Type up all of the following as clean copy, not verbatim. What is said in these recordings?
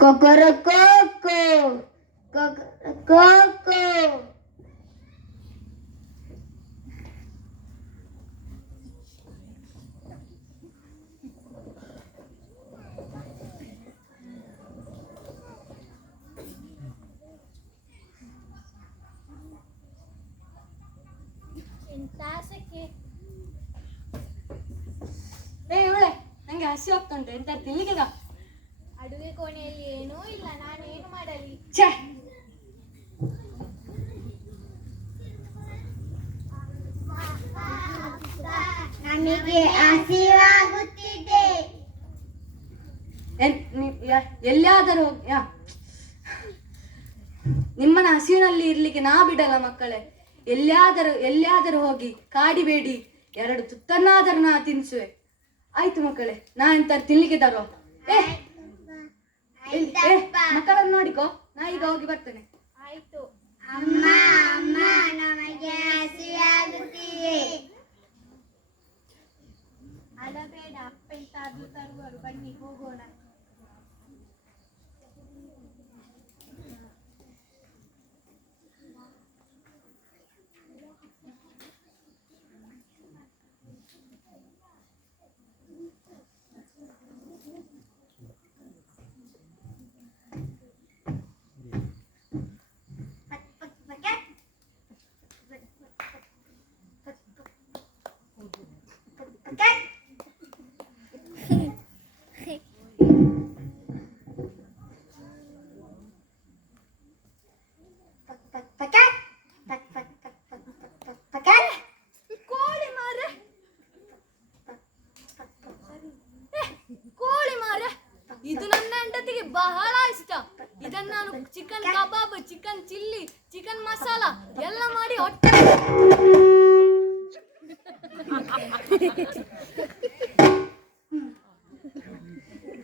ಕೊಕೊರಕೋ ಕೊಕೊರಕೋ. ಇವಳೆ ನಂಗೆ ಹಸಿ ಹೋಗ್ತುಂಟು, ಎಂತ ತಿನ್ಲಿಕ್ಕೆ ಅಡುಗೆ ಕೋಣೆಯಲ್ಲಿ ಏನೂ ಇಲ್ಲ, ನಾನೇನು ಮಾಡಲಿ? ಛೇ, ನಮಗೆ ಹಸಿವಾಗುತ್ತಿದೆ. ಎಲ್ಲಿಯಾದರೂ ನಿಮ್ಮನ್ನ ಹಸಿವಿನಲ್ಲಿ ಇರ್ಲಿಕ್ಕೆ ನಾ ಬಿಡಲ್ಲ ಮಕ್ಕಳೇ. ಎಲ್ಲಿಯಾದರೂ ಹೋಗಿ ಕಾಡಿಬೇಡಿ, 2 ತುತ್ತನ್ನಾದರೂ ನಾ ತಿನ್ಸುವೆ. ಆಯ್ತು ಮಕ್ಕಳೇ, ನಾ ಎಂತ ತಿನ್ಲಿಕ್ಕೆ ತರುವ? ಮಕ್ಕಳನ್ನು ನೋಡಿಕೋ, ನಾ ಈಗ ಹೋಗಿ ಬರ್ತೇನೆ. ಆಯ್ತು. ಅಮ್ಮ ಅಮ್ಮ, ನಮಗೆ ಹಸಿವಾಗುತ್ತಿದೆ. ಅಳಬೇಡ, ಅಪ್ಪ ಎಂತಾದ್ರೂ ತರುವರು, ಬನ್ನಿ ಹೋಗೋಣ. ಇದು ನನ್ನ ಹೆಂಡತಿಗೆ ಬಹಳ ಇಷ್ಟ. ಇದನ್ನ ನಾನು ಚಿಕನ್ ಕಬಾಬ್, ಚಿಕನ್ ಚಿಲ್ಲಿ, ಚಿಕನ್ ಮಸಾಲ ಎಲ್ಲ ಮಾಡಿ ಹೊಟ್ಟೆ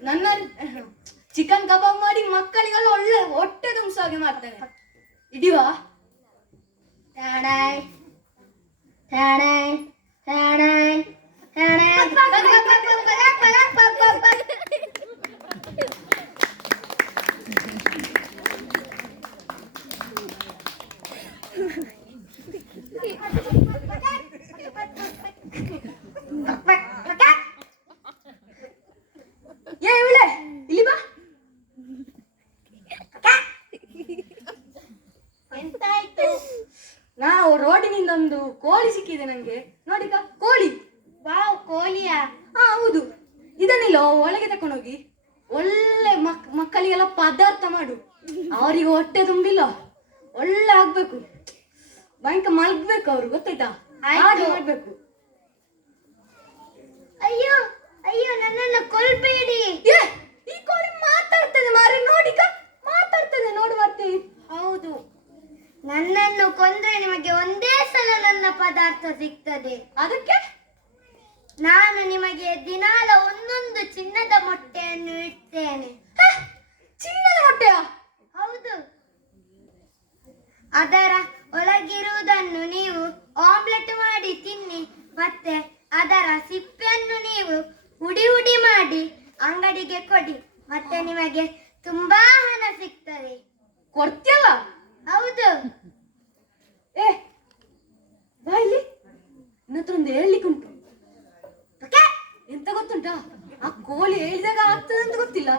ನನ್ನ ಚಿಕನ್ ಕಬಾಬ್ ಮಾಡಿ ಮಕ್ಕಳಿಗೆಲ್ಲ ಒಳ್ಳೆ ಹೊಟ್ಟೆ ತುಂಬಿಸಾಗಿ ಮಾಡ್ತೇನೆ. ಇಡಿವಾ? ಇಲ್ಲಿ ಬಾ. ಎಂತಾಯ್ತು? ನಾವು ರೋಡಿನಿಂದ ಒಂದು ಕೋಳಿ ಸಿಕ್ಕಿದೆ ನಂಗೆ, ನೋಡಿಕ ಕೋಳಿ. ವಾವ್, ಕೋಳಿಯಾ? ಹೌದು. ಇದನ್ನಿಲ್ಲ ಒಳಗೆ ತಕೊಂಡೋಗಿ ಒಳ್ಳೆ ಮಕ್ಕಳಿಗೆಲ್ಲ ಪದಾರ್ಥ ಮಾಡು. ಅವರಿಗೆ ಹೊಟ್ಟೆ ತುಂಬಿಲ್ಲ, ಒಳ್ಳೆ ಆಗ್ಬೇಕು, ಭಯಂಕರ ಮಲ್ಗ್ಬೇಕು ಅವ್ರು, ಗೊತ್ತಾಯ್ತಾ? ಹಾಗೆ ಮಾಡ್ಬೇಕು. ಅಯ್ಯೋ ಅಯ್ಯೋ, ನನ್ನನ್ನು ಕೊಲ್ಬೇಡಿ. ಈ ಕೋಳಿ ಮಾತಾಡ್ತದೆ ಮಾರಿ, ನೋಡಿಕ ಮಾತಾಡ್ತದೆ, ನೋಡು ಮತ್ತೆ. ಹೌದು, ನನ್ನನ್ನು ಕೊಂದ್ರೆ ನಿಮಗೆ ಒಂದೇ ಸಲ ನನ್ನ ಪದಾರ್ಥ ಸಿಗ್ತದೆ. ಅದಕ್ಕೆ ನಾನು ನಿಮಗೆ ದಿನಾಲ ಒಂದೊಂದು ಚಿನ್ನದ ಮೊಟ್ಟೆಯನ್ನು ಇಡ್ತೇನೆ. ಚಿನ್ನದ ಮೊಟ್ಟೆಯ? ಹೌದು. ಅದರ ಒಳಗಿರುವುದನ್ನು ನೀವು ಆಮ್ಲೆಟ್ ಮಾಡಿ ತಿನ್ನಿ, ಮತ್ತೆ ಅದರ ಸಿಪ್ಪೆಯನ್ನು ನೀವು ಹುಡಿ ಹುಡಿ ಮಾಡಿ ಅಂಗಡಿಗೆ ಕೊಡಿ, ಮತ್ತೆ ನಿಮಗೆ ತುಂಬಾ ಹಣ ಸಿಗ್ತದೆ. ಕೊಡ್ತಿಯಲ್ಲ? ಹೌದು. ಬಾಯ್ಲಿ, ಇನ್ನತ್ರ ಒಂದು ಹೇಳ್ಲಿಕ್ಕುಂಟು. ಎಂತ ಗೊತ್ತುಂಟಾ? ಆ ಕೋಳಿ ಹೇಳಿದಾಗ ಆಗ್ತದೆ ಅಂತ ಗೊತ್ತಿಲ್ಲ.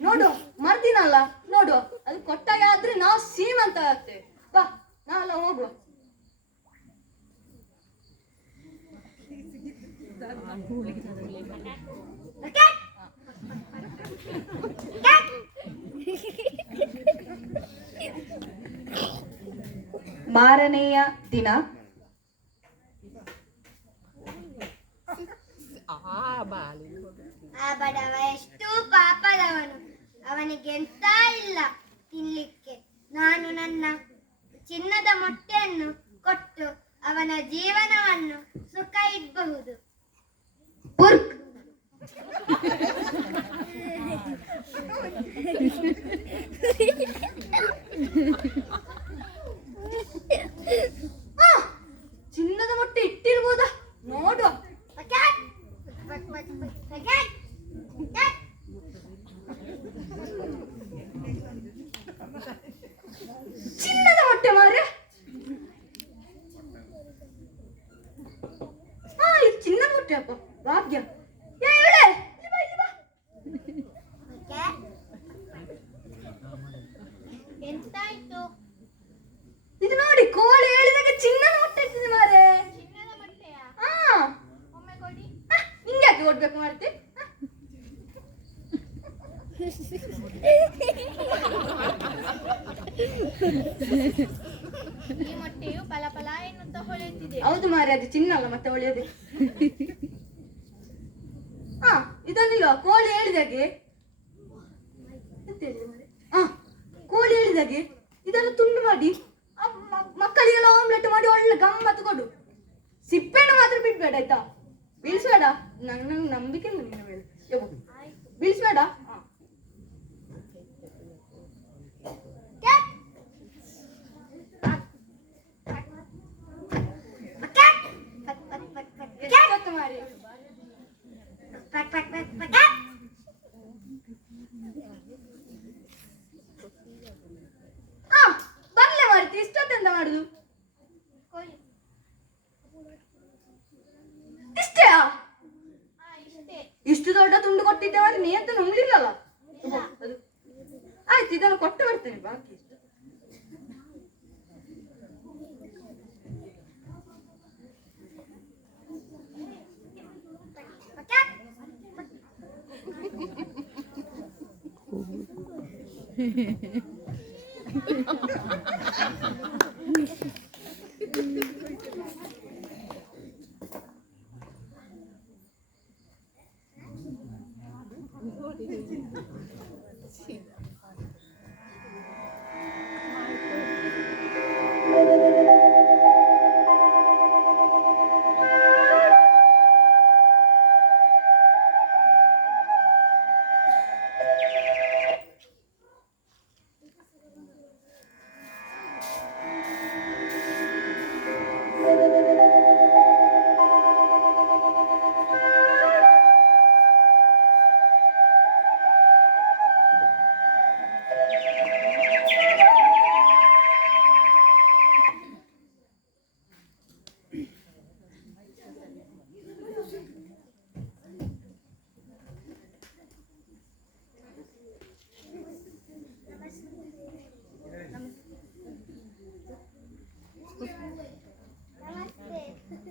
ನೋಡು, ಮರ್ದಿನಲ್ಲ, ನೋಡು, ಅದು ಕೊಟ್ಟಾಗ ಆದ್ರೆ ನಾವು ಸೀಮಂತ ಆಗ್ತೇವೆ. ಬಾ, ನಾವೆಲ್ಲ ಹೋಗುವ. ಮಾರನೆಯ ದಿನ ಆ ಬಡವ ಎಷ್ಟು ಪಾಪದವನು, ಅವನಿಗೆ ಎಂತ ಇಲ್ಲ ತಿನ್ಲಿಕ್ಕೆ. ನಾನು ನನ್ನ ಚಿನ್ನದ ಮೊಟ್ಟೆಯನ್ನು ಕೊಟ್ಟು ಅವನ ಜೀವನವನ್ನು ಸುಖ ಇಡಬಹುದು. ಚಿನ್ನದ ಮೊಟ್ಟೆ ಇಟ್ಟಿರ್ಬೋದಾ? ನೋಡುವ. ಕೊಟ್ಟೆಯಪ್ಪ, ಭಾಗ್ಯ. ಏ ಇವಳೆ, ಇಲ್ಲಿ ಬಾ, ಇಲ್ಲಿ ಬಾ. ಎಂತಾಯ್ತು? ಇದು ನೋಡಿ, ಕೋಳಿ ಹೇಳಿದಾಗ ಚಿನ್ನದ ಮೊಟ್ಟೆ ಇಟ್ಟಿದೆ ಮಾರೆ. ಚಿನ್ನದ ಮೊಟ್ಟೆಯ? ಹಾ, ಒಮ್ಮೆ ಕೊಡಿ. ನಿಂಗೆ ಯಾಕೆ ಕೊಡ್ಬೇಕು ಮಾಡ್ತಿ? ಈ ಮೊಟ್ಟೆಯು ಪಲ ಪಲ ಎನ್ನುತ್ತಾ ಹೊಳೆಯುತ್ತಿದೆ. ಹೌದು ಮಾರೆ, ಅದು ಚಿನ್ನ ಅಲ್ಲ ಮತ್ತೆ ಒಳ್ಳೆಯದೆ. ಹಾ, ಇದನ್ನಿಲ್ಲ ಕೋಳಿ ಹೇಳಿದಾಗೆ. ಎಂತ ಹೇಳಿದೆ ಮಾರೆ? ಹಾ, ಕೋಳಿ ಹೇಳಿದಾಗೆ ಇದನ್ನು ತುಂಡು ಮಾಡಿ ಮಕ್ಕಳಿಗೆಲ್ಲ ಆಮ್ಲೆಟ್ ಮಾಡಿ ಒಳ್ಳೆ ಗಮ್ಮತ್ತು ಕೊಡು. ಸಿಪ್ಪೆಣ್ಣು ಮಾತ್ರ ಬಿಡ್ಬೇಡ ಆಯ್ತಾ? ಬೀಳ್ಸ್ಬೇಡ. ನಂಗೆ ನಂಬಿಕೆ ಇಲ್ಲ ನಿನ್ನ ಮೇಲೆ. ಬೀಳ್ಸ್ಬೇಡ. ಮಾಡಿ ಬರ್ಲೆ ಮಾಡ್ತಿ, ಇಷ್ಟೊತ್ತೆಂತ ಮಾಡುದು? ಇಷ್ಟೇ? ಇಷ್ಟೇ. ಇಷ್ಟು ದೊಡ್ಡ ತುಂಡು ಕೊಟ್ಟಿದ್ದೆ ಮಾತ್ರ ನೀ ಅಂತ ನುಂಗ್ಲಿಲ್ಲಲ್ಲ. ಆಯ್ತು, ಇದನ್ನು ಕೊಟ್ಟು ಬರ್ತೇನೆ ಬಾಕಿ.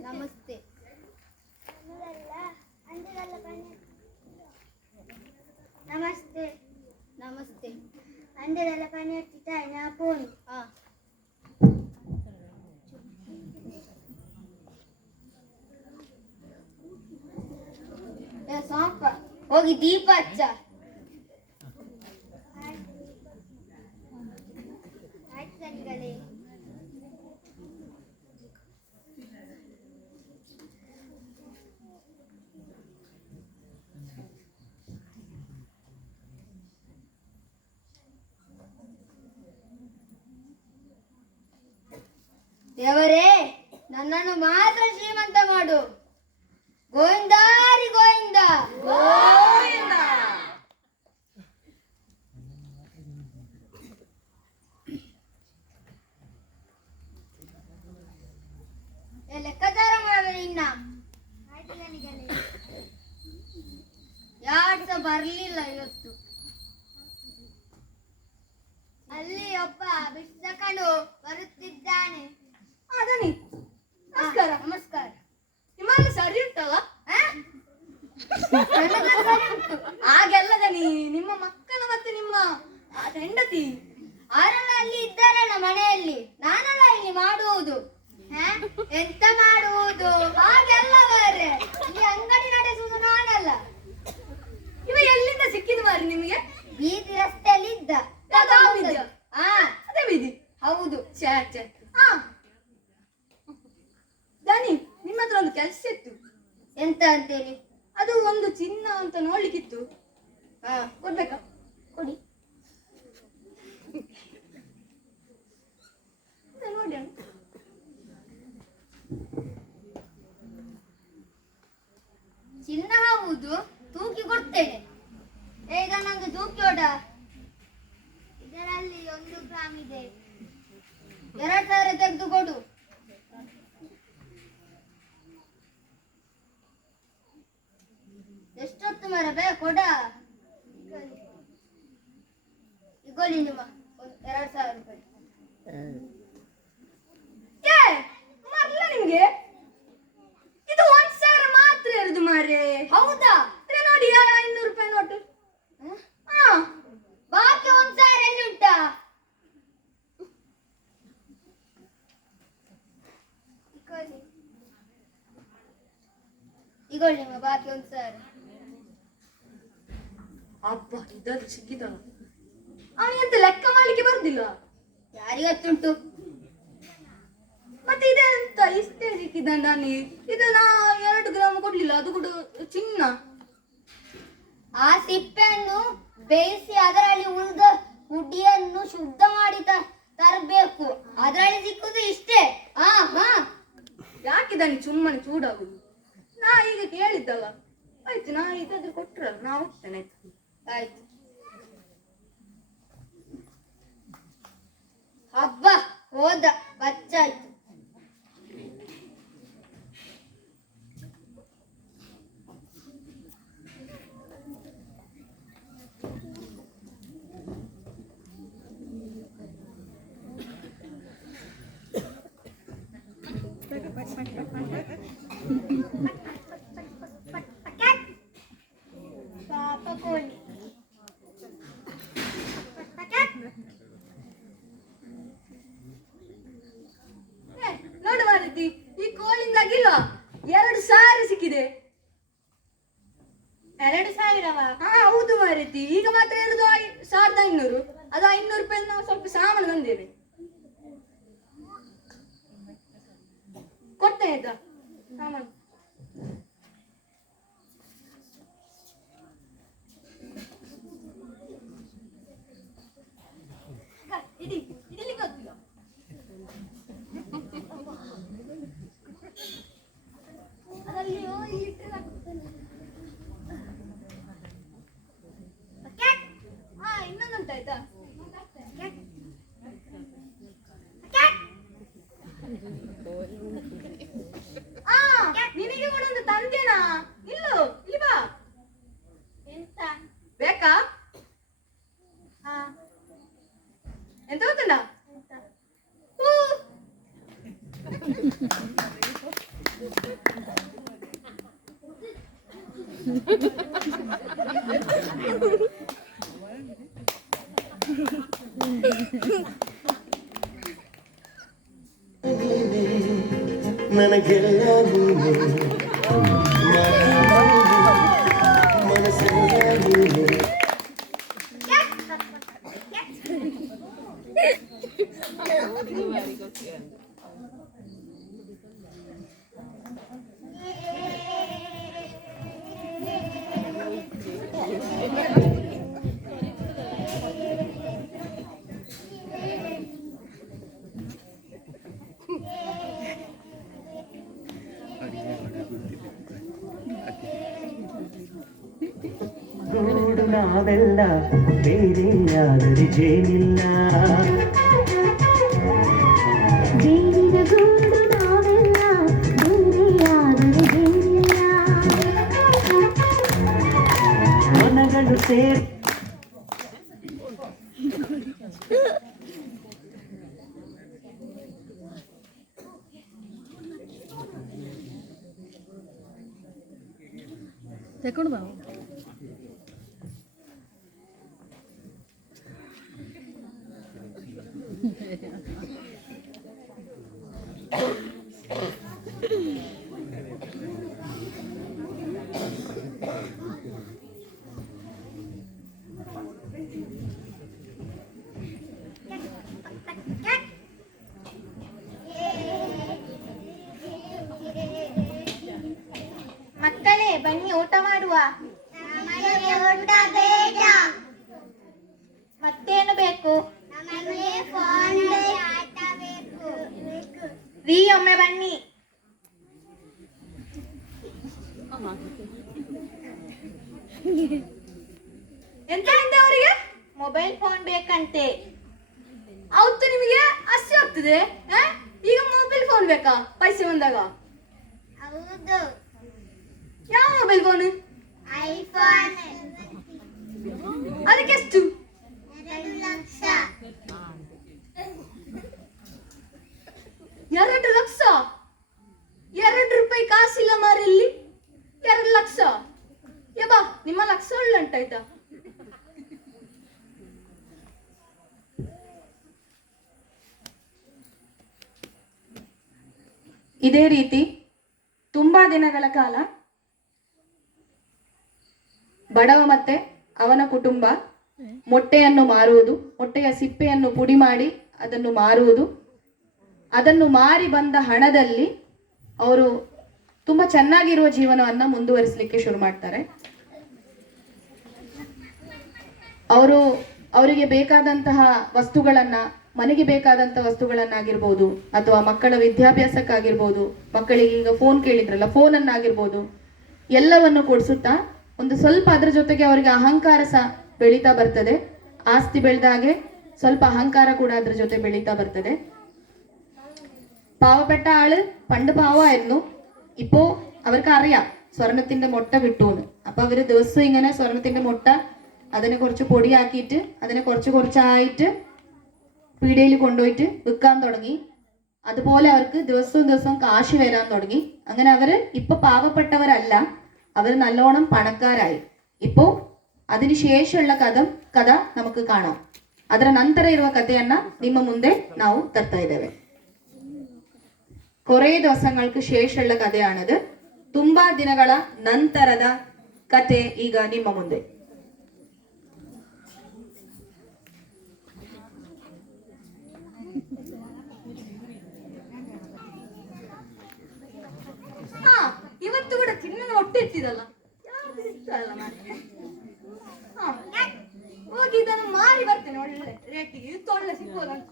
ನಮಸ್ತೆ. ನಮಸ್ತೆ. ನಮಸ್ತೆ. ಅಂದೆಲ್ಲ ಪನಿ ಹತ್ತಿತ್ತ ನಾ ಫೋನ್. ಸಾಕ ಹೋಗಿ ದೀಪ ಹಚ್ಚ. ಆಯ್ತು ಸರಿಗಳೇ. ದೇವರೇ, ನನ್ನನ್ನು ಮಾತ್ರ ಶ್ರೀಮಂತ ಮಾಡು. ಗೋವಿಂದಾರಿ ಗೋವಿಂದ ಗೋವಿಂದ. ಲೆಕ್ಕಾಚಾರ ಮಾಡಬೇಡಿ ಇನ್ನ. ಯಾರು ಸಹ ಬರ್ಲಿಲ್ಲ ಇವತ್ತು. ಅಲ್ಲಿ ಒಬ್ಬ ಬಿಡ್ಸಕನು ಬರುತ್ತಿದ್ದಾನೆ. ದನಿ, ನಮಸ್ಕಾರ. ನಮಸ್ಕಾರ. ನಿಮ್ಮಲ್ಲಿ ಸರಿ ಉಂಟಲ್ಲ? ನನ್ನದು ಸರಿ ಉಂಟು. ಹಾಗೆಲ್ಲ ದನಿ, ನಿಮ್ಮ ಮಕ್ಕಳ ಮತ್ತೆ ನಿಮ್ಮ ಹೆಂಡತಿ ಅವರೆಲ್ಲ ಅಲ್ಲಿ ಇದ್ದಾರಲ್ಲ ಮನೆಯಲ್ಲಿ. ನಾನಲ್ಲ ಇಲ್ಲಿ ಮಾಡುವುದು. ಎಂತ ಮಾಡುವುದು? ಹಾಗೆಲ್ಲ ಬೇರೆ. ಈ ಅಂಗಡಿ ನಡೆಸುವುದು ನಾನಲ್ಲ. ಇವ ಎಲ್ಲಿಂದ ಸಿಕ್ಕಿದ ಮಾರಿ ನಿಮಗೆ? ಬೀದಿ ರಸ್ತೆಯಲ್ಲಿ ಇದ್ದ. ಅದೇ ಬೀದಿ? ಹೌದು. ಛೇ ಛೇ. ದನಿ, ನಿಮ್ಮ ಹತ್ರ ಒಂದು ಕೆಲಸ ಇತ್ತು. ಎಂತ ಅಂತೇಳಿ? ಅದು ಒಂದು ಚಿನ್ನ ಅಂತ ನೋಡ್ಲಿಕ್ಕಿತ್ತು. ಕೊಡ್ಬೇಕಾ? ಕೊಡಿ. ನೋಡಿ, ಚಿನ್ನ ಹೌದು, ತೂಕಿ ಕೊಡ್ತೇನೆ. ಈಗ ನಂಗೆ ತೂಕಿ ಓಡ. ಇದರಲ್ಲಿ 1 ಗ್ರಾಮ್ ಇದೆ. 2000 ತೆಗೆದು ಕೊಡು. ಬೇ ಕೊಡ ಇಗೋಲಿ ನಿಮ್ಮ 2,000 ರೂಪಾಯಿ. ಏ ಮರ್ಲ ನಿಮ್ಗೆ ಇದು 1,000 ಮಾತ್ರ ಇರುದು ಮಾರೆ. ಹೌದಾ? ನೋಡಿ 500 ರೂಪಾಯಿ ನೋಟು. ಹಾ ಬಾಕಿ 1,000 ಎಲ್ಲಿ ಉಂಟಾ? ಇಗೋಳಿ ನಿಮ್ಮ ಬಾಕಿ 1,000. ಅಪ್ಪ ಇದಾದ್ರು ಸಿಕ್ಕಿದಲ್ಲ. ಅವನಿಗಂತ ಲೆಕ್ಕ ಮಾಡ್ಲಿಕ್ಕೆ ಬರುದಿಲ್ಲ. ಯಾರಿಗತ್ತುಂಟು? ಮತ್ತೆ ಇದೆಂತ ಇಷ್ಟೇ ಸಿಕ್ಕಿದ ನಾನಿ. ಇದನ್ನ 2 ಗ್ರಾಮ್ ಕೊಡ್ಲಿಲ್ಲ, ಅದು ಕೂಡ ಚಿನ್ನ. ಆ ಸಿಪ್ಪೆಯನ್ನು ಬೇಯಿಸಿ ಅದರಲ್ಲಿ ಉಳಿದ ಹುಡಿಯನ್ನು ಶುದ್ಧ ಮಾಡಿ ತರಬೇಕು. ಅದರಲ್ಲಿ ಸಿಕ್ಕುದು ಇಷ್ಟೇ. ಹಾ ಹಾ ಯಾಕಿದ್ದಾನೆ ಸುಮ್ಮನೆ ಚೂಡಾಗುದು? ನಾ ಈಗ ಕೇಳಿದ್ದಲ್ಲ. ಆಯ್ತು, ನಾ ಇದಾದ್ರೆ ಕೊಟ್ರಲ್ಲ, ನಾ ಹೋಗ್ತೇನೆ. ಆಯ್ತು. ಹಬ್ಬ ಹೋದ ಬಚ್ಚಾಯ್ತು. ಪಾಪ ಕೋಳಿ. ನೋಡು ಮಾರತಿ, ಈ ಕೋಳಿಂದಾಗಿಲ್ಲ 2,000 ಸಿಕ್ಕಿದೆ. 2,000ವಾ? ಹಾ ಹೌದು ಮಾರತಿ. ಈಗ ಮಾತ್ರ ಇರುದು 1,500. ಅದು 500 ರೂಪಾಯಿ ನಾವು ಸ್ವಲ್ಪ ಸಾಮಾನು ತಂದೇವೆ. ಕೊಡ್ತೇನೆ ಆಯ್ತಾ ಸಾಮಾನು. ಇಡಿ ಇಡಲಿಕ್ಕೆ ಗೊತ್ತಿಲ್ಲ. ಅದಲ್ಲಿಯೋ ಇಲ್ಲಿಟ್ಟರೆ ಹಾಕ್ತೇನೆ. ಹಾ ಇನ್ನೊಂದುಂಟಾಯ್ತಾ? ನಿನಗೆ ಕೂಡ ಒಂದು ತಂದೇನಾ? ಇಲ್ಲು ಇಲ್ಲಿ ಬಾ. ಎಂತ? ಬೇಕಾ? ಹಾ ಎಂತ ಗೊತ್ತುಂಟ? ನನಗೆಲ್ಲ ಮನಸ್ಸೆಲ್ಲ ನೀನೆ. ಗೂಡು ನಾವೆಲ್ಲ ಬೇರೆಯಾದರೆ ಜೇನಿಲ್ಲ. ಜೇನಿನ ಗೂಡು ನಾವೆಲ್ಲ ಬೇರೆಯಾದರೆ ಜೇನಿಲ್ಲ. ಮನಗಳು ಸೇರಿ ತಕೊಂಡು ಬಾ. ಮಕ್ಕಳೇ ಬನ್ನಿ ಊಟ ಮಾಡುವ. ನಮಗೆ ಊಟ ಬೇಡ. ಮತ್ತೇನು ಬೇಕು? ನಮಗೆ ಫೋನ್ ಆಟ ಬೇಕು. ರೀ ಒಮ್ಮೆ ಬನ್ನಿ. ಎಂತ ಅವರಿಗೆ ಮೊಬೈಲ್ ಫೋನ್ ಬೇಕಂತೆ. ಅವತ್ತು ನಿಮಗೆ ಅಷ್ಟೇ ಆಗ್ತದೆ. ಈಗ ಮೊಬೈಲ್ ಫೋನ್ ಬೇಕಾ ಪೈಸೆ ಬಂದಾಗ? ಹೌದು. ಯಾವ ಮೊಬೈಲ್ ಫೋನ್? ಐಫೋನ್ ಅದಕ್ಕೆಷ್ಟು? 2,00,000. 2,00,000? 2 ರೂಪಾಯಿ ಕಾಸಿಲ್ಲ ಮಾರಲ್ಲಿ. 2,00,000? ಬಾ ನಿಮ್ಮ ಲಕ್ಷ ಉಳ್ಳಂಟಾಯ್ತಾ? ಇದೇ ರೀತಿ ತುಂಬಾ ದಿನಗಳ ಕಾಲ ಬಡವ ಮತ್ತೆ ಅವನ ಕುಟುಂಬ ಮೊಟ್ಟೆಯನ್ನು ಮಾರುವುದು, ಮೊಟ್ಟೆಯ ಸಿಪ್ಪೆಯನ್ನು ಪುಡಿ ಮಾಡಿ ಅದನ್ನು ಮಾರುವುದು, ಅದನ್ನು ಮಾರಿ ಬಂದ ಹಣದಲ್ಲಿ ಅವರು ತುಂಬಾ ಚೆನ್ನಾಗಿರುವ ಜೀವನವನ್ನ ಮುಂದುವರಿಸಲಿಕ್ಕೆ ಶುರು ಮಾಡ್ತಾರೆ. ಅವರಿಗೆ ಬೇಕಾದಂತಹ ವಸ್ತುಗಳನ್ನ, ಮನೆಗೆ ಬೇಕಾದಂತಹ ವಸ್ತುಗಳನ್ನಾಗಿರ್ಬೋದು ಅಥವಾ ಮಕ್ಕಳ ವಿದ್ಯಾಭ್ಯಾಸಕ್ಕಾಗಿರ್ಬೋದು, ಮಕ್ಕಳಿಗೆ ಈಗ ಫೋನ್ ಕೇಳಿದ್ರಲ್ಲ ಫೋನನ್ನಾಗಿರ್ಬೋದು, ಎಲ್ಲವನ್ನು ಕೊಡಿಸುತ್ತಾ ಒಂದು ಸ್ವಲ್ಪ ಅದರ ಜೊತೆಗೆ ಅವರಿಗೆ ಅಹಂಕಾರ ಸಹ ಬೆಳೀತಾ ಬರ್ತದೆ. ಆಸ್ತಿ ಬೆಳೆದಾಗೆ ಸ್ವಲ್ಪ ಅಹಂಕಾರ ಕೂಡ ಅದ್ರ ಜೊತೆ ಬೆಳೀತಾ ಬರ್ತದೆ. പാവപ്പെട്ട ആള് പണ്ട് പാവമായിരുന്നു. ഇപ്പോ അവർക്ക് അറിയാം സ്വർണത്തിന്റെ മുട്ട കിട്ടുമെന്ന്. അപ്പൊ അവര് ദിവസവും ഇങ്ങനെ സ്വർണത്തിന്റെ മുട്ട അതിനെ കുറച്ച് പൊടിയാക്കിയിട്ട് അതിനെ കുറച്ചായിട്ട് പീടികയിൽ കൊണ്ടുപോയിട്ട് വിൽക്കാൻ തുടങ്ങി. അതുപോലെ അവർക്ക് ദിവസവും കാശ് വരാൻ തുടങ്ങി. അങ്ങനെ അവര് ഇപ്പൊ പാവപ്പെട്ടവരല്ല, അവർ നല്ലോണം പണക്കാരായി. ಇಪ್ಪೋ അതിനുശേഷമുള്ള ಕഥ നമുക്ക് കാണാം. ಅದರ ನಂತರ ಇರುವ ಕಥೆಯನ್ನ ನಿಮ್ಮ ಮುಂದೆ ನಾವು ತರ್ತಾ ಇದ್ದೇವೆ. കുറേ ദിവസങ്ങൾക്ക് ശേഷമുള്ള കഥയാണത്. ತುಂಬಾ ದಿನಗಳ ನಂತರದ ಕತೆ ಈಗ ನಿಮ್ಮ ಮುಂದೆ. ಹಾ, ಇವತ್ತು ಕೂಡ ಚಿನ್ನದ ಹೊಟ್ಟೆ ಇಟ್ಟಿದಲ್ಲ, ಯಾವ್ದು ಇಷ್ಟಲ್ಲ ಮಾರ್ರೆ. ಹಾ, ಹೋಗಿ ಇದನ್ನು ಮಾರಿ ಬರ್ತೇನೆ ಒಳ್ಳೆ ರೇಟಿಗೆ. ಇದು ಒಳ್ಳೆ ಸಿಗ್ಬೋದಂತ.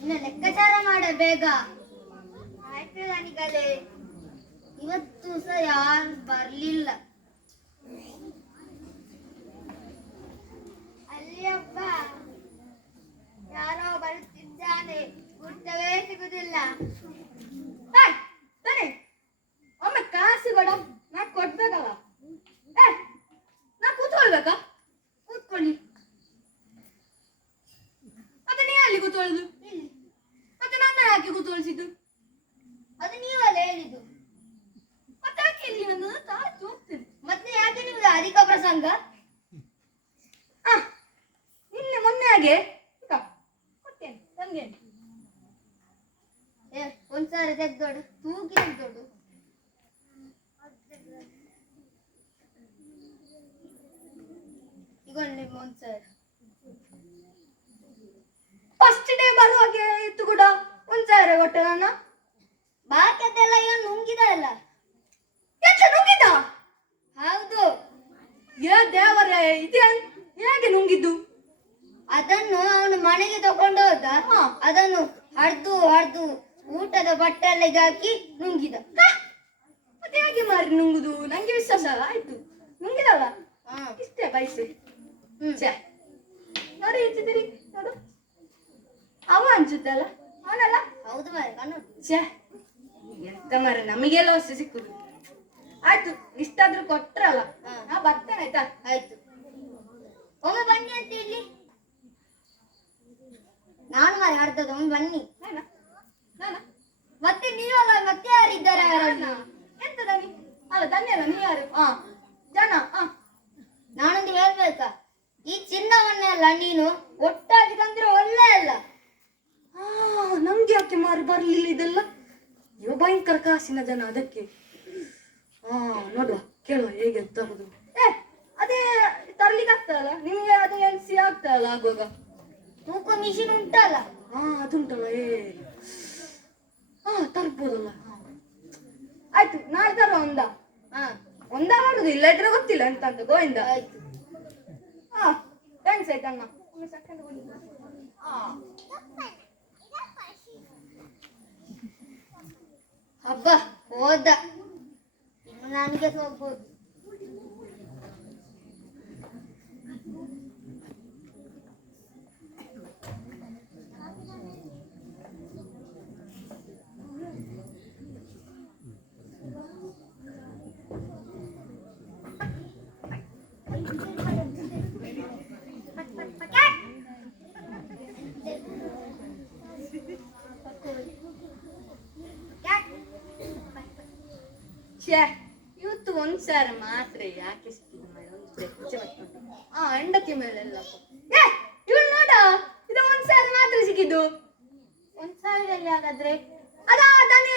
ಇನ್ನು ಲೆಕ್ಕಾಚಾರ ಮಾಡ ಬೇಗ. ಆಯ್ತು ನನಗಲೇ, ಇವತ್ತು ಸಹ ಯಾರು ಬರ್ಲಿಲ್ಲ. ಅಲ್ಲಿಯಪ್ಪ ಯಾರೋ ಬರುತ್ತಿದ್ದಾನೆ, ಊಟವೇ ಸಿಗುದಿಲ್ಲ. ಒಮ್ಮೆ ಕಾಸು ಕೊಡ, ನಾ ಕೊಡ್ಬೇಕಲ್ಲ. ನಾ ಕೂತ್ಕೊಳ್ಬೇಕಾ? ಕೂತ್ಕೊಳ್ಳಿ. ಮತ್ತೆ ನೀ ಅಲ್ಲಿ ಕೂತ್ಕೊಳ್ಳುದು? ಮತ್ತೆ ನನ್ನ ಯಾಕೆ ಕೂತ್ಕೊಳಿಸಿದ್ದು? ಅದು ನೀವಲ್ಲ ಹೇಳಿದ್ದು. ಮತ್ತೆ ಯಾಕೆ ಇಲ್ಲಿ ನನ್ನ ತಾಳ್ತು ಹೋಗ್ತೇನೆ. ಮತ್ತೆ ಯಾಕೆ ನಿಮ್ಗೆ ಅಧಿಕ ಪ್ರಸಂಗ? ನಿನ್ನೆ ಮೊನ್ನೆ ಹಾಗೆ ಕೊಟ್ಟೇನೆ ನನ್ಗೆ. ಒಂದ್ಸಾರಿ ತೆಗ್ದೋಡು, ತೂಗಿ ತೆಗ್ದೋಡು. ಈಗ ನಿಮ್ಮ ಒಂದ್ಸಾರಿ ಫಸ್ಟ್ ಡೇ ಬರುವಾಗೆ ಇತ್ತು ಕೂಡ 1,000 ಕೊಟ್ಟೆ ನನ್ನ. ಬಾಕಿದೆಲ್ಲ ಏನು ನುಂಗಿದ ಅಲ್ಲ? ಎಂತ ನುಂಗಿದ್ದ? ಹೌದು. ದೇವರೇ, ಇದೆ ಹೇಗೆ ನುಂಗಿದ್ದು? ಅದನ್ನು ಅವನು ಮನೆಗೆ ತಕೊಂಡು ಹೋದ. ಅದನ್ನು ಹಡ್ದು ಊಟದ ಬಟ್ಟೆಲ್ಲಿಗೆ ಹಾಕಿ ನುಂಗಿದ. ಮತ್ತೆ ಹೇಗೆ ಮಾರಿ ನುಂಗುದು? ನಂಗೆ ವಿಶ್ವಾಸ ಆಯ್ತು, ನುಂಗಿದಲ್ಲ. ಇಷ್ಟೇ ಬಯಸೆ. ನೋಡಿ ಹಂಚಿದಿರಿ, ನೋಡು ಅವ ಹಂಚುತ್ತೆ ಅಲ್ಲ, ಅವನಲ್ಲ? ಹೌದು ಮಾರೆ, ಕಣ್ಣು. ಎಂತ ಮಾರೆ, ನಮಗೆಲ್ಲ ಹೊಸ ಸಿಕ್ಕುದು. ಆಯ್ತು, ಇಷ್ಟಾದ್ರೂ ಕೊಟ್ರಲ್ಲ, ನಾ ಬರ್ತೇನೆ ಆಯ್ತಾ? ಆಯ್ತು, ಒಮ್ಮೆ ಬನ್ನಿ ಅಂತ ಇಲ್ಲಿ. ನಾನು ಮಾರೆ ಅರ್ಧದ ಒಮ್ಮೆ ಬನ್ನಿ. ಮತ್ತೆ ನೀವಲ್ಲ, ಮತ್ತೆ ಯಾರಿದ್ದಾರೆ? ಎಂತ ದನಿ ಅಲ್ಲ, ದನಿ ಅಲ್ಲ, ನೀ ಯಾರು? ಜನ. ನಾನೊಂದು ಹೇಳ್ಬೇಕಾ? ಈ ಚಿನ್ನವನ್ನೆಲ್ಲ ನೀನು ಒಟ್ಟಾಗಿ ತಂದ್ರೆ ಒಳ್ಳೆ ಅಲ್ಲ. ನಂಗೆ ಯಾಕೆ ಮಾರಿ ಬರ್ಲಿಲ್ಲ ಇದೆಲ್ಲ? ಇವ ಭಯಂಕರ ಕಾಸಿನ ಜನ, ಅದಕ್ಕೆ. ನೋಡುವ, ಕೇಳುವ ಹೇಗೆ ತರುದು. ಅದೇ ತರ್ಲಿಕ್ಕೆ ಆಗ್ತದಲ್ಲ ನಿಮಗೆ? ಅದು ಎನ್ಸಿ ಆಗ್ತದಲ್ಲ ಆಗುವಾಗ? ತೂಕ ಮಿಷಿನ್ ಉಂಟಲ್ಲ? ಅದುಂಟಲ್ಲ. ತರ್ಬೋದಲ್ಲ. ಆಯ್ತು, ನಾಳೆ ತರುವ ಒಂದ ಮಾಡುದು, ಇಲ್ಲ ಇದ್ರೆ ಗೊತ್ತಿಲ್ಲ ಎಂತ ಅಂತ. ಗೋವಿಂದ. ಆಯ್ತು. ಥ್ಯಾಂಕ್ಸ್ ಆಯ್ತಣ್ಣ. ಅಬ್ಬಾ ಹೋದ ಇನ್ನು ನನಗೆ ಹೋಗ್ಬೋದು. ಛೇ, ಇವತ್ತು ಒಂದ್ಸಾರ ಮಾತ್ರ ಯಾಕೆ ಸಿಕ್ಕಿದ್ದು ಮಾರ್ರೆ, ಒಂದು ಬೆಚ್ಚ ಬರ್ತುಂಟು. ಹೆಂಡತಿ ಮೇಲೆಲ್ಲ ಇವಳು ನೋಡ, ಇದು ಒಂದ್ಸಾರ ಮಾತ್ರ ಸಿಕ್ಕಿದ್ದು. 1,000 ಹಾಗಾದ್ರೆ ಅದ ತಾನೇ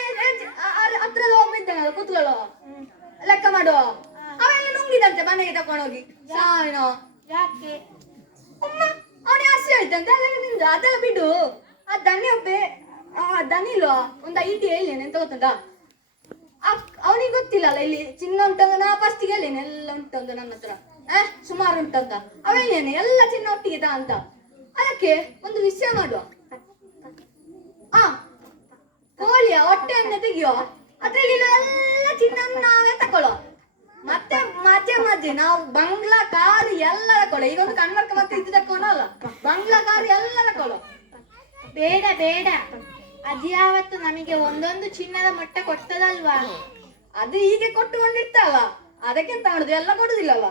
ಹತ್ರ ಒಮ್ಮಿದ್ದಾನಲ್ಲ ಕೂತ್ಕೊಳ್ಳೋ, ಲೆಕ್ಕ ಮಾಡುವ. ಅವೆಲ್ಲ ನುಂಗಿದಂತೆ ಮನೆಗೆ ತಕೊಂಡೋಗಿ ಸಾವಿನ. ಯಾಕೆ? ಅವನೇ ಹಸಿ ಆಯ್ತಂತೆ, ಅದೆಲ್ಲ ನಿಂದು ಅದೆಲ್ಲ ಬಿಡು. ಆ ದನಿ ಒಬ್ಬೆ ದನಿಲ್ವಾ ಒಂದು ಐಡಿಯಾ ಹೇಳಿ ಎಂತ ಗೊತ್ತುಂಟ, ಅವನಿಗೆ ಗೊತ್ತಿಲ್ಲಲ್ಲ ಇಲ್ಲಿ ಚಿನ್ನ ಉಂಟಂತ. ನಾ ಫಸ್ಟಿಗೆ ಹೇಳೇನೆ ಎಲ್ಲ ಉಂಟಂತ ನನ್ನ ಹತ್ರ, ಸುಮಾರು ಉಂಟಂತ. ಅವೇನೇನೆ ಎಲ್ಲ ಚಿನ್ನ ಒಟ್ಟಿಗೆ ತಾ ಅಂತ. ಅದಕ್ಕೆ ಒಂದು ವಿಷಯ ಮಾಡುವ, ಕೋಳಿಯ ಹೊಟ್ಟೆಯನ್ನ ತೆಗಿಯೋ, ಅದ್ರಲ್ಲಿ ಎಲ್ಲ ಚಿನ್ನ ನಾವೇ ತಕೊಳ್ಳೋ. ಮತ್ತೆ ಮಜೆ ನಾವು ಬಂಗ್ಲಾ ಕಾರು ಎಲ್ಲ ತಕೊಳ್ಳೋ. ಈಗ ಒಂದು ಕನ್ನಡಕ ಮತ್ತೆ ಇದು ತಕೊಳ್ಳಲ್ಲ, ಬಂಗ್ಲಾ ಕಾರು ಎಲ್ಲ ತಕೊಳ್ಳೋ. ಬೇಡ ಬೇಡ, ಅದ್ಯಾವತ್ತು ನಮಗೆ ಒಂದೊಂದು ಚಿನ್ನದ ಮೊಟ್ಟೆ ಕೊಟ್ಟದಲ್ವಾ? ಅದು ಹೀಗೆ ಕೊಟ್ಟುಕೊಂಡಿರ್ತಲ್ಲ, ಅದಕ್ಕೆಂತ ಮಾಡುದು, ಎಲ್ಲ ಕೊಡುದಿಲ್ಲಲ್ಲ.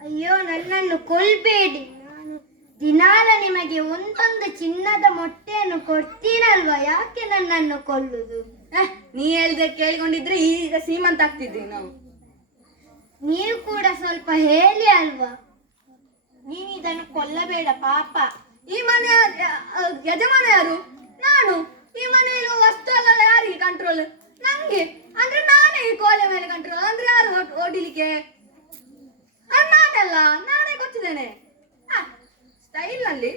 ಅಯ್ಯೋ ನನ್ನನ್ನು ಕೊಲ್ಬೇಡಿ, ನಾನು ದಿನಾಲ ನಿಮಗೆ ಒಂದೊಂದು ಚಿನ್ನದ ಮೊಟ್ಟೆಯನ್ನು ಕೊಡ್ತೀರಲ್ವಾ, ಯಾಕೆ ನನ್ನನ್ನು ಕೊಲ್ಲುದು? ನೀ ಹೇಳ್ದೆ ಕೇಳಿಕೊಂಡಿದ್ರೆ ಈಗ ಸೀಮಂತ ಆಗ್ತಿದ್ವಿ ನಾವು. ನೀವು ಕೂಡ ಸ್ವಲ್ಪ ಹೇಳಿ ಅಲ್ವಾ. ನೀನು ಇದನ್ನು ಕೊಲ್ಲಬೇಡ ಪಾಪ. ಈ ಮನೆ ಯಜಮಾನ ಯಾರು? ನಾನು. ಈ ಮನೆಯಲ್ಲಿ ವಸ್ತು ಎಲ್ಲ ಯಾರಿಗೆ ಕಂಟ್ರೋಲ್? ನಂಗೆ. ಅಂದ್ರೆ ನಾನೇ ಈ ಕೋಲೆ ಮೇಲೆ ಕಂಟ್ರೋಲ್. ಅಂದ್ರೆ ಯಾರು ಓಡಿಲಿಕ್ಕೆ? ನಾನಲ್ಲ, ನಾನೇ ಗೊತ್ತಿದ್ದೇನೆ ಸ್ಟೈಲ್ ನಲ್ಲಿ.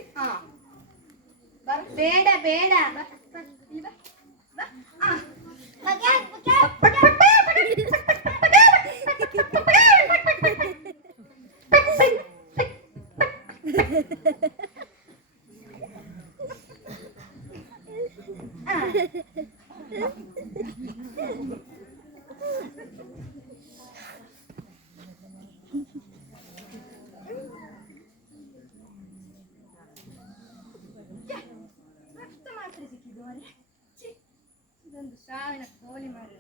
ಬೇಡ ಬೇಡ, ಇದೊಂದು ಸಾವಿನ ಕೋಳಿ ಮಾಡಿ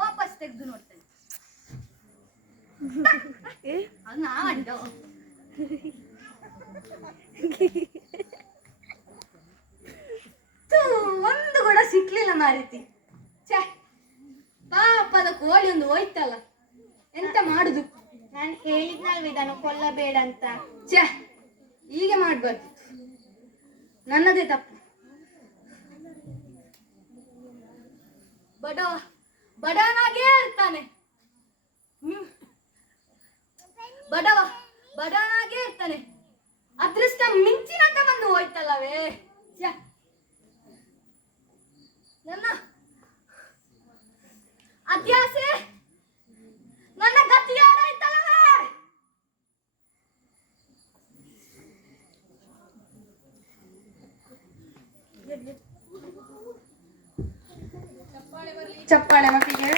ವಾಪಸ್ ತೆಗೆದು ನೋಡ್ತೇನೆ. ಅದು ನಾ ಮಾಡಿದ್ದು. ಒಂದು ಕೂಡ ಸಿಕ್ಲಿಲ್ಲ ಮಾರೀತಿ. ಛೇ, ಪಾಪದ ಕೋಳಿ ಒಂದು ಹೋಯ್ತಲ್ಲ, ಎಂತ ಮಾಡುದು? ನಾನು ಹೇಳಿದ್ನಲ್ವ ಇದನ್ನು ಕೊಲ್ಲಬೇಡ ಅಂತ. ಛೇ, ಹೀಗೆ ಮಾಡ್ಬಾರ್ದು, ನನ್ನದೇ ತಪ್ಪು. ಬಡವನಾಗೇ ಇರ್ತಾನೆ, ಬಡವನಾಗೇ ಇರ್ತಾನೆ. ಅದೃಷ್ಟ ಮಿಂಚಿನಂತ ಬಂದು ಹೋಯ್ತಲ್ಲವೇ. ನನ್ನ ಅತ್ಯಾಸೆ, ನನ್ನ ಗತಿ ಯಾರಾಯ್ತಲ್ಲವೇ. ಚಪ್ಪಾಳೆ ಮಕ್ಕಳಿಗೆ.